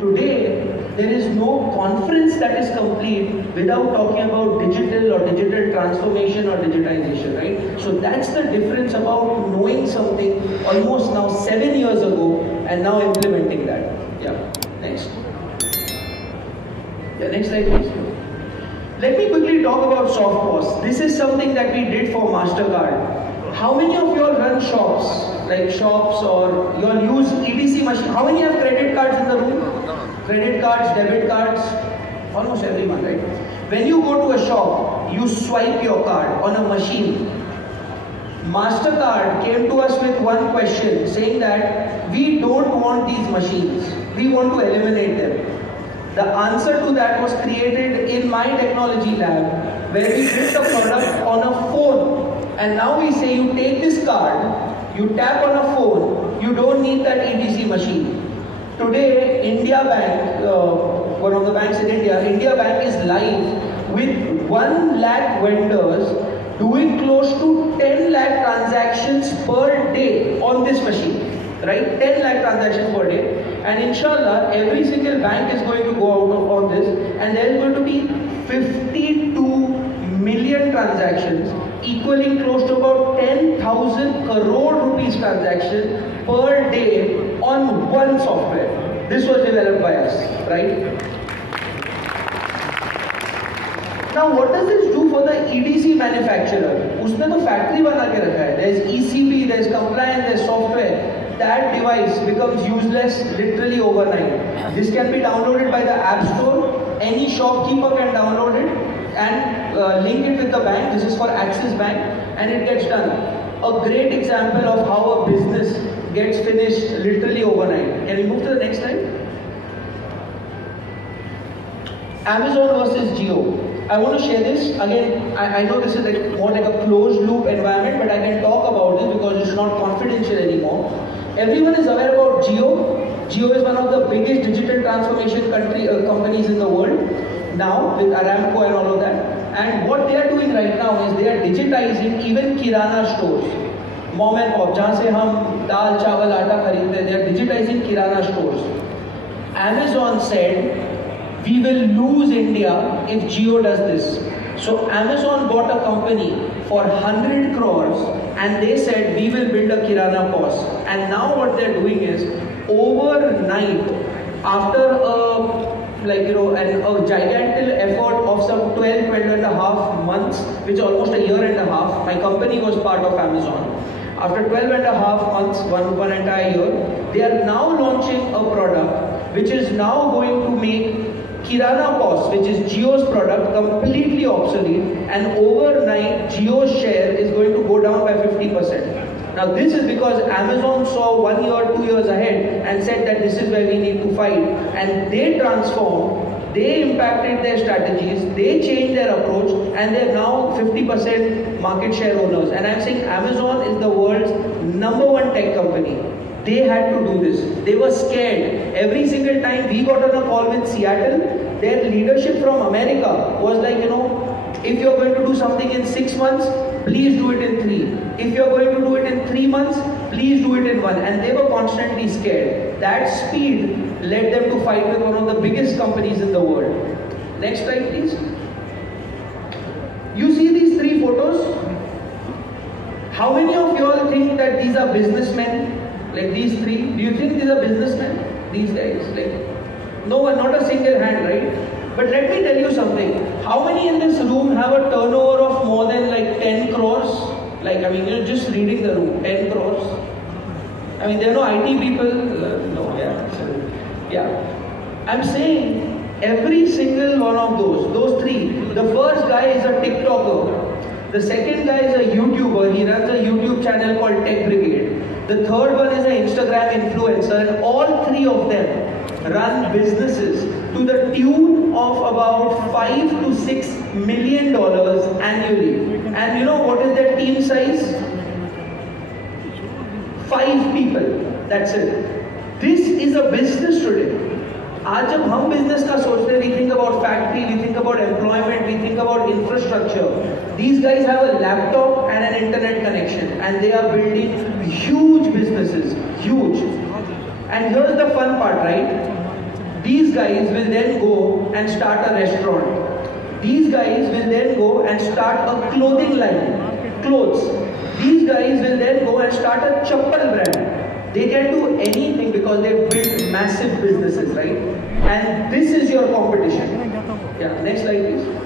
Today, there is no conference that is complete without talking about digital or digital transformation or digitization, right? So that's the difference about knowing something almost now 7 years ago and now implementing that. Yeah, next. Yeah, next slide please. Let me quickly talk about SoftPOS. This is something that we did for MasterCard. How many of you all run shops, like shops, or you all use EDC machine? How many have credit cards in the room? Credit cards, debit cards, almost everyone, right? When you go to a shop, you swipe your card on a machine. MasterCard came to us with one question saying that we don't want these machines. We want to eliminate them. The answer to that was created in my technology lab, where we built a product on a phone. And now we say you take this card, you tap on a phone, you don't need that EDC machine. Today, India Bank, one of the banks in India, India Bank is live with 1 lakh vendors doing close to 10 lakh transactions per day on this machine. Right? 10 lakh transactions per day. And inshallah, every single bank is going to go out on this, and there is going to be 52 million transactions, equaling close to about 10,000 crore rupees transaction per day on one software. This was developed by us, right? Now, what does this do for the EDC manufacturer? उसने तो factory बना के रखा है. There's ECB, there's compliance, there's software. That device becomes useless literally overnight. This can be downloaded by the App Store. Any shopkeeper can download it and link it with the bank. This is for Axis Bank, and it gets done. A great example of how a business gets finished literally overnight. Can we move to the next slide? Amazon versus Jio. I want to share this. Again, I know this is more like a closed loop environment, but I can talk about this because it's not confidential anymore. Everyone is aware about Jio. Jio is one of the biggest digital transformation companies in the world now, with Aramco and all of that. And what they are doing right now is they are digitizing even Kirana stores. Mom and pop, जहाँ से हम दाल, चावल, आटा खरीदते हैं, they are digitizing Kirana stores. Amazon said, we will lose India if Jio does this. So Amazon bought a company for 100 crores and they said we will build a Kirana POS. And now what they're doing is overnight, after a gigantic effort of some 12 and a half months, which is almost a year and a half, my company was part of Amazon. After 12 and a half months, one entire year, they are now launching a product which is now going to make Kirana POS, which is Jio's product, completely obsolete, and overnight Jio's share is going to go down by 50%. Now this is because Amazon saw 1 year, 2 years ahead and said that this is where we need to fight, and they transformed, they impacted their strategies, they changed their approach, and they're now 50% market share owners. And I'm saying Amazon is the world's #1 tech company. They had to do this. They were scared. Every single time we got on a call with Seattle, their leadership from America was like, if you're going to do something in 6 months, please do it in 3. If you're going to do it in 3 months, please do it in 1. And they were constantly scared. That speed led them to fight with one of the biggest companies in the world. Next slide, please. You see these 3 photos? How many of you all think that these are businessmen? Like these 3, do you think these are businessmen? These guys, like, no one, not a single hand, right? But let me tell you something. How many in this room have a turnover of more than like 10 crores? Like, I mean, you're just reading the room, 10 crores. I mean, there are no IT people. No, yeah. I'm saying every single one of those 3. The first guy is a TikToker. The second guy is a YouTuber. He runs a YouTube channel called Tech Brigade. The third one is an Instagram influencer, and all 3 of them run businesses to the tune of about $5 to $6 million annually. And you know what is their team size? 5 people. That's it. This is a business today. आज जब हम business का सोचते हैं, we think about factory, we think about employment, we think about infrastructure. These guys have a laptop and an internet connection, and they are building huge businesses, huge. And here's the fun part, right? guys will then go and start a restaurant. These guys will then go and start a clothing line, clothes. These guys will then go and start a chappal brand. They can do anything because they've built massive businesses, right? And this is your competition. Yeah, next slide please.